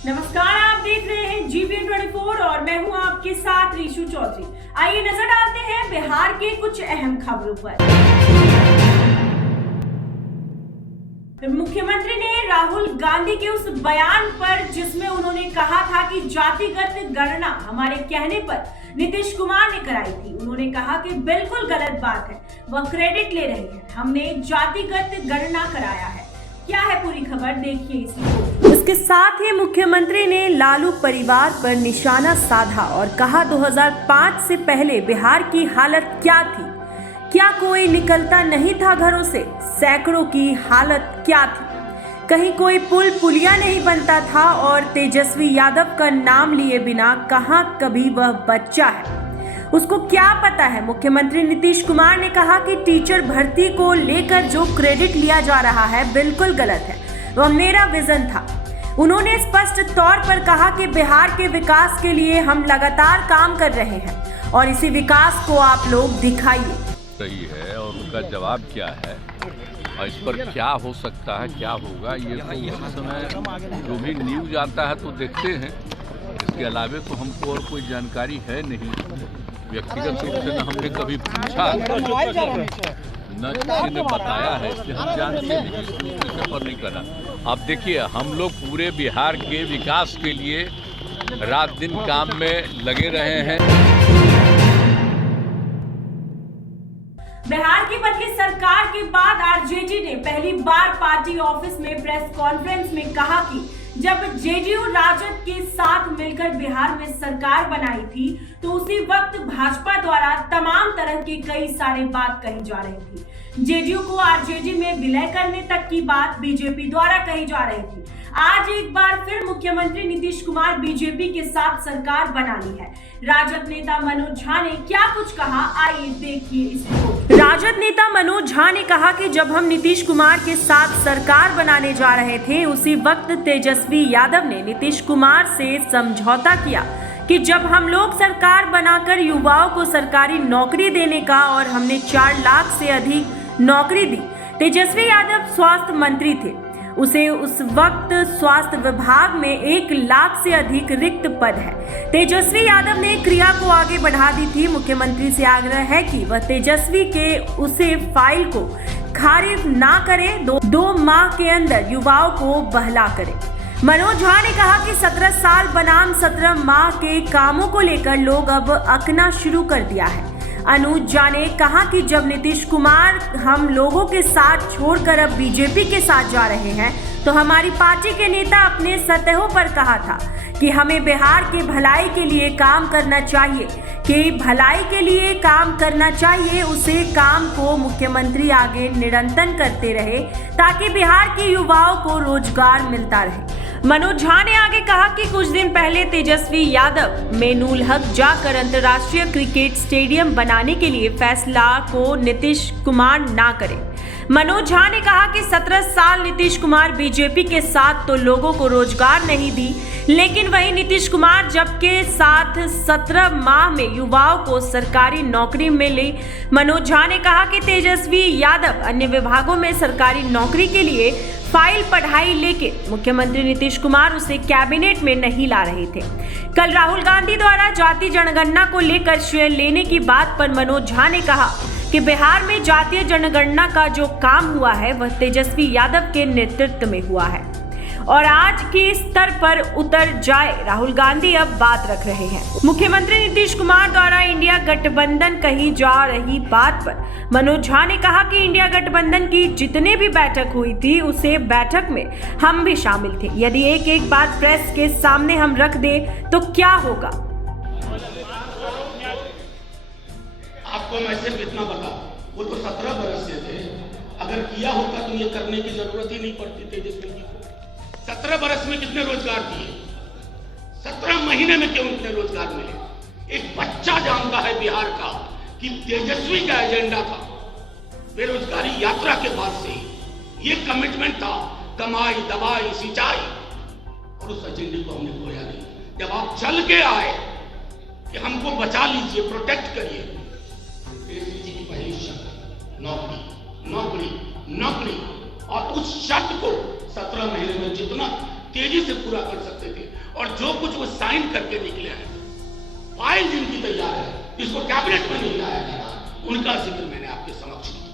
नमस्कार, आप देख रहे हैं GPN 24 और मैं हूं आपके साथ ऋषु चौधरी। आइए नजर डालते हैं बिहार के कुछ अहम खबरों पर। मुख्यमंत्री ने राहुल गांधी के उस बयान पर जिसमें उन्होंने कहा था कि जातिगत गणना हमारे कहने पर नीतीश कुमार ने कराई थी, उन्होंने कहा कि बिल्कुल गलत बात है, वह क्रेडिट ले रहे हैं, हमने जातिगत गणना कराया है। क्या है पूरी खबर, देखिए इस रिपोर्ट। इसके साथ ही मुख्यमंत्री ने लालू परिवार पर निशाना साधा और कहा 2005 से पहले बिहार की हालत क्या थी, क्या कोई निकलता नहीं था घरों से, सैकड़ों की हालत क्या थी, कहीं कोई पुल पुलिया नहीं बनता था और तेजस्वी यादव का नाम लिए बिना कहां कभी वह बच्चा है, उसको क्या पता है। मुख्यमंत्री नीतीश कुमार ने कहा कि टीचर भर्ती को लेकर जो क्रेडिट लिया जा रहा है बिल्कुल गलत है, वह मेरा विजन था। उन्होंने स्पष्ट तौर पर कहा कि बिहार के विकास के लिए हम लगातार काम कर रहे हैं और इसी विकास को आप लोग दिखाइए। सही है, और उनका जवाब क्या है और इस पर क्या हो सकता है, क्या होगा, ये तो उस समय जो भी न्यूज आता है तो देखते हैं। इसके अलावे तो हमको और कोई जानकारी है नहीं। व्यक्तिगत रूप से न हमने कभी पूछा, न किसी ने बताया है, इसलिए हम जानते नहीं, इसके सफर नहीं करा। अब देखिए, हम लोग पूरे बिहार के विकास के लिए रात दिन काम में लगे रहे हैं। बिहार की बदली सरकार के बाद आरजेडी ने पहली बार पार्टी ऑफिस में प्रेस कॉन्फ्रेंस में कहा कि जब जेडीयू राजद के साथ मिलकर बिहार में सरकार बनाई थी तो उसी वक्त भाजपा द्वारा तमाम तरह की कई सारी बात कही जा रही थी। जेडीयू को आरजेडी में विलय करने तक की बात बीजेपी द्वारा कही जा रही थी। आज एक बार फिर मुख्यमंत्री नीतीश कुमार बीजेपी के साथ सरकार बना ली है। राजद नेता मनोज झा ने क्या कुछ कहा, आइए देखिए इस रिपोर्ट। राजद नेता मनोज झा ने कहा कि जब हम नीतीश कुमार के साथ सरकार बनाने जा रहे थे उसी वक्त तेजस्वी यादव ने नीतीश कुमार से समझौता किया कि जब हम लोग सरकार बनाकर युवाओं को सरकारी नौकरी देने का, और हमने 4 लाख से अधिक नौकरी दी। तेजस्वी यादव स्वास्थ्य मंत्री थे, उसे उस वक्त स्वास्थ्य विभाग में 1 लाख से अधिक रिक्त पद है। तेजस्वी यादव ने क्रिया को आगे बढ़ा दी थी। मुख्यमंत्री से आग्रह है कि वह तेजस्वी के उसे फाइल को खारिज ना करे, 2 माह के अंदर युवाओं को बहला करे। मनोज झा ने कहा कि 17 साल बनाम 17 माह के कामों को लेकर लोग अब अकना शुरू कर दिया है। अनुज झा ने कहा कि जब नीतीश कुमार हम लोगों के साथ छोड़कर अब बीजेपी के साथ जा रहे हैं तो हमारी पार्टी के नेता अपने सतहों पर कहा था कि हमें बिहार के भलाई के लिए काम करना चाहिए, उसे काम को मुख्यमंत्री आगे निरंतर करते रहे ताकि बिहार के युवाओं को रोजगार मिलता रहे। मनोज झा ने आगे कहा कि कुछ दिन पहले तेजस्वी यादव मेनुल हक जाकर अंतर्राष्ट्रीय क्रिकेट स्टेडियम बनाने के लिए फैसला को नीतीश कुमार ना करें। मनोज झा ने कहा कि 17 साल नीतीश कुमार बीजेपी के साथ तो लोगों को रोजगार नहीं दी, लेकिन वही नीतीश कुमार जबकि साथ 17 माह में युवाओं को सरकारी नौकरी मिली। मनोज झा ने कहा कि तेजस्वी यादव अन्य विभागों में सरकारी नौकरी के लिए फाइल पढ़ाई लेके मुख्यमंत्री नीतीश कुमार उसे कैबिनेट में नहीं ला रहे थे। कल राहुल गांधी द्वारा जाति जनगणना को लेकर श्रेय लेने की बात पर मनोज झा ने कहा कि बिहार में जातीय जनगणना का जो काम हुआ है वह तेजस्वी यादव के नेतृत्व में हुआ है और आज के स्तर पर उतर जाए राहुल गांधी अब बात रख रहे हैं। मुख्यमंत्री नीतीश कुमार द्वारा इंडिया गठबंधन कही जा रही बात पर मनोज झा ने कहा कि इंडिया गठबंधन की जितने भी बैठक हुई थी उसे बैठक में हम भी शामिल थे। यदि एक बात प्रेस के सामने हम रख दे तो क्या होगा। आपको मैं सिर्फ इतना बता, वो तो 17 बरस से थे, अगर किया होता तो ये करने की जरूरत ही नहीं पड़ती तेजस्वी जी को। 17 बरस में कितने रोजगार दिए, 17 महीने में क्यों इतने रोजगार मिले। एक बच्चा जानता है बिहार का कि तेजस्वी का एजेंडा था बेरोजगारी यात्रा के बाद से ये कमिटमेंट था, कमाई दवाई सिंचाई, और उस एजेंडे को हमने खोया नहीं। जब आप चल के आए कि हमको बचा लीजिए, प्रोटेक्ट करिए, तेजस्वी जी की पहली शर्त नौकरी नौकरी नौकरी, और उस शर्त को 17 महीने में जितना तेजी से पूरा कर सकते थे और जो कुछ वो साइन करके निकले हैं, फाइल जिनकी तैयार है, इसको कैबिनेट में नहीं लाया जा रहा, उनका जिक्र मैंने आपके समक्ष किया।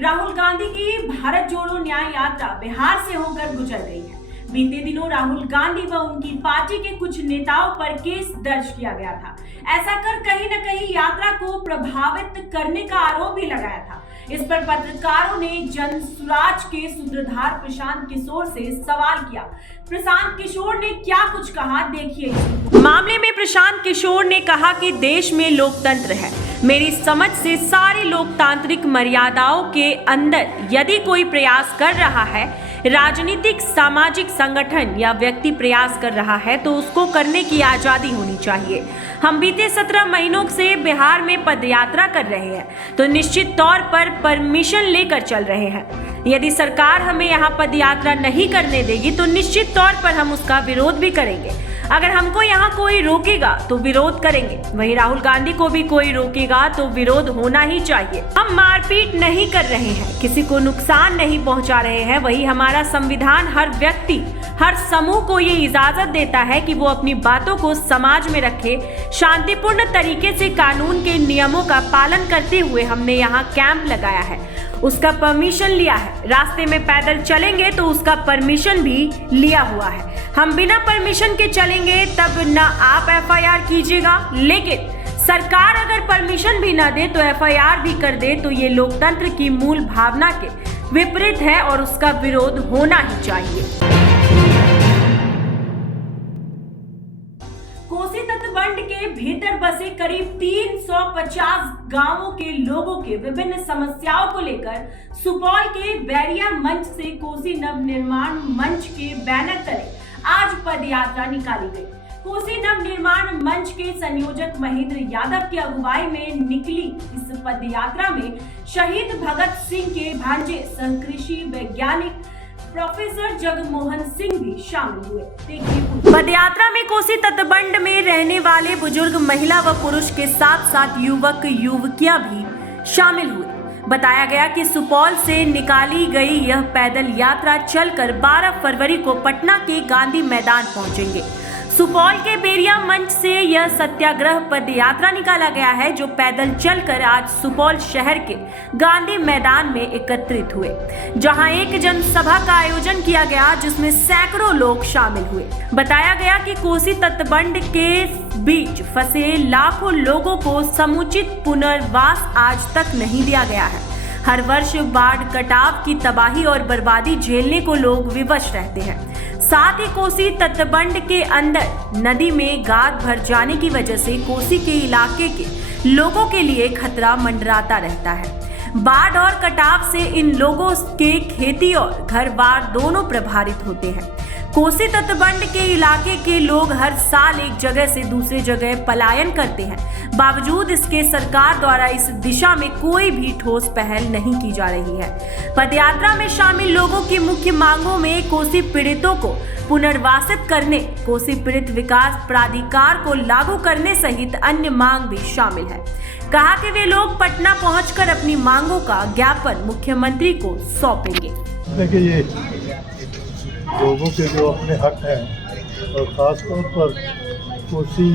राहुल गांधी की भारत जोड़ो न्याय यात्रा बिहार से होकर गुजर गई है। बीते दिनों राहुल गांधी व उनकी पार्टी के कुछ नेताओं पर केस दर्ज किया गया था। ऐसा कर कहीं न कहीं यात्रा को प्रभावित करने का आरोप भी लगाया था। इस पर पत्रकारों ने जनसुराज के सूत्रधार प्रशांत किशोर से सवाल किया। प्रशांत किशोर ने क्या कुछ कहा, देखिए। मामले में प्रशांत किशोर ने कहा कि देश में लोकतंत्र है। मेरी समझ से सारी लोकतांत्रिक मर्यादाओं के अंदर यदि कोई प्रयास कर रहा है, राजनीतिक सामाजिक संगठन या व्यक्ति प्रयास कर रहा है, तो उसको करने की आजादी होनी चाहिए। हम बीते 17 महीनों से बिहार में पदयात्रा कर रहे हैं, तो निश्चित तौर पर परमिशन लेकर चल रहे हैं। यदि सरकार हमें यहाँ पदयात्रा नहीं करने देगी तो निश्चित तौर पर हम उसका विरोध भी करेंगे। अगर हमको यहाँ कोई रोकेगा तो विरोध करेंगे, वहीं राहुल गांधी को भी कोई रोकेगा तो विरोध होना ही चाहिए। हम मारपीट नहीं कर रहे हैं, किसी को नुकसान नहीं पहुंचा रहे हैं। वही हमारा संविधान हर व्यक्ति, हर समूह को ये इजाजत देता है कि वो अपनी बातों को समाज में रखे। शांतिपूर्ण तरीके से कानून के नियमों का पालन करते हुए हमने यहाँ कैंप लगाया है, उसका परमिशन लिया है। रास्ते में पैदल चलेंगे तो उसका परमिशन भी लिया हुआ है। हम बिना परमिशन के चलेंगे तब ना आप एफआईआर कीजिएगा, लेकिन सरकार अगर परमिशन भी ना दे तो एफआईआर भी कर दे तो ये लोकतंत्र की मूल भावना के विपरीत है और उसका विरोध होना ही चाहिए। कोसी तटबंध के भीतर बसे करीब 350 गांवों के लोगों के विभिन्न समस्याओं को लेकर सुपौल के बैरिया मंच से कोसी नवनिर्माण मंच के बैनर तले आज पदयात्रा निकाली गई। कोसी नवनिर्माण मंच के संयोजक महेंद्र यादव की अगुवाई में निकली इस पदयात्रा में शहीद भगत सिंह के भांजे सह कृषि वैज्ञानिक प्रोफेसर जगमोहन सिंह भी शामिल हुए। देखिए, पदयात्रा में कोसी तटबंध में रहने वाले बुजुर्ग महिला व पुरुष के साथ साथ युवक युवतियां भी शामिल हुए। बताया गया कि सुपौल से निकाली गई यह पैदल यात्रा चलकर 12 फरवरी को पटना के गांधी मैदान पहुंचेंगे। सुपौल के बैरिया मंच से यह सत्याग्रह पद यात्रा निकाला गया है, जो पैदल चलकर आज सुपौल शहर के गांधी मैदान में एकत्रित हुए, जहां एक जनसभा का आयोजन किया गया जिसमें सैकड़ों लोग शामिल हुए। बताया गया कि कोसी तटबंध के बीच फंसे लाखों लोगों को समुचित पुनर्वास आज तक नहीं दिया गया है। हर वर्ष बाढ़, कटाव की तबाही और बर्बादी झेलने को लोग विवश रहते हैं। साथ ही कोसी तटबंध के अंदर नदी में गाद भर जाने की वजह से कोसी के इलाके के लोगों के लिए खतरा मंडराता रहता है। बाढ़ और कटाव से इन लोगों के खेती और घर-बार दोनों प्रभावित होते हैं। कोसी तटबंध के इलाके के लोग हर साल एक जगह से दूसरे जगह पलायन करते हैं। बावजूद इसके सरकार द्वारा इस दिशा में कोई भी ठोस पहल नहीं की जा रही है। पदयात्रा में शामिल लोगों की मुख्य मांगों में कोसी पीड़ितों को पुनर्वासित करने, कोसी पीड़ित विकास प्राधिकार को लागू करने सहित अन्य मांग भी शामिल है। कहा कि वे लोग पटना पहुंचकर अपनी मांगों का ज्ञापन मुख्यमंत्री को सौंपेंगे। देखिए, ये लोगों के जो अपने हक हैं और ख़ास तौर पर कोसी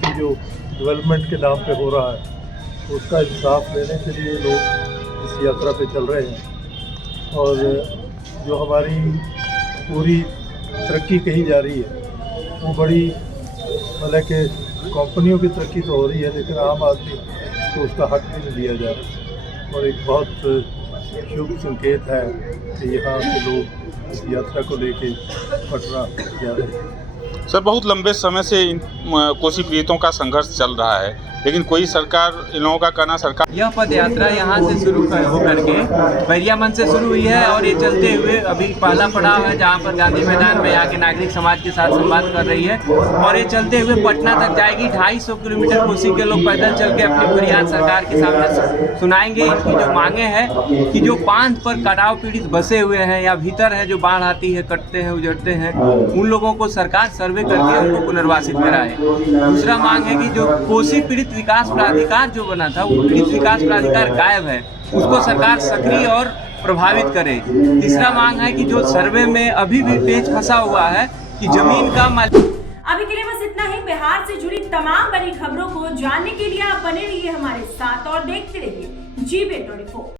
की जो डेवलपमेंट के नाम पे हो रहा है, उसका इंसाफ लेने के लिए लोग इस यात्रा पे चल रहे हैं। और जो हमारी पूरी तरक्की कही जा रही है वो बड़ी, मतलब कि कंपनियों की तरक्की तो हो रही है, लेकिन आम आदमी को उसका हक भी नहीं दिया जा रहा। और एक बहुत शुभ संकेत है कि यहाँ के लोग इस यात्रा को लेके पटना जा रहे हैं। सर, बहुत लंबे समय से इन कोसी पीड़ितों का संघर्ष चल रहा है, लेकिन कोई सरकार, इन लोगों का कहना सरकार यह पद यात्रा यहाँ से शुरू होकर के बैरिया मंच से शुरू हुई है और ये चलते हुए अभी पहला पड़ाव है जहाँ पर गांधी मैदान में यहाँ के नागरिक समाज के साथ संवाद कर रही है और ये चलते हुए पटना तक जाएगी। 250 किलोमीटर कोसी के लोग पैदल चल के अपनी फरियाद सरकार के सामने सुनाएंगे। इनकी जो मांगे हैं कि जो बांध पर कटाव पीड़ित बसे हुए हैं या भीतर है, जो बाढ़ आती है, कटते हैं, उजड़ते हैं, उन लोगों को सरकार सर्वे करके उनको पुनर्वासित कराए। दूसरा मांग है कि जो कोसी पीड़ित विकास प्राधिकार जो बना था, वो पीड़ित विकास प्राधिकार गायब है, उसको सरकार सक्रिय और प्रभावित करे। तीसरा मांग है कि जो सर्वे में अभी भी पेच फंसा हुआ है कि जमीन का अभी के लिए बस इतना ही। बिहार से जुड़ी तमाम बड़ी खबरों को जानने के लिए आप बने रहिए हमारे साथ और देखते रहिए GBA 24।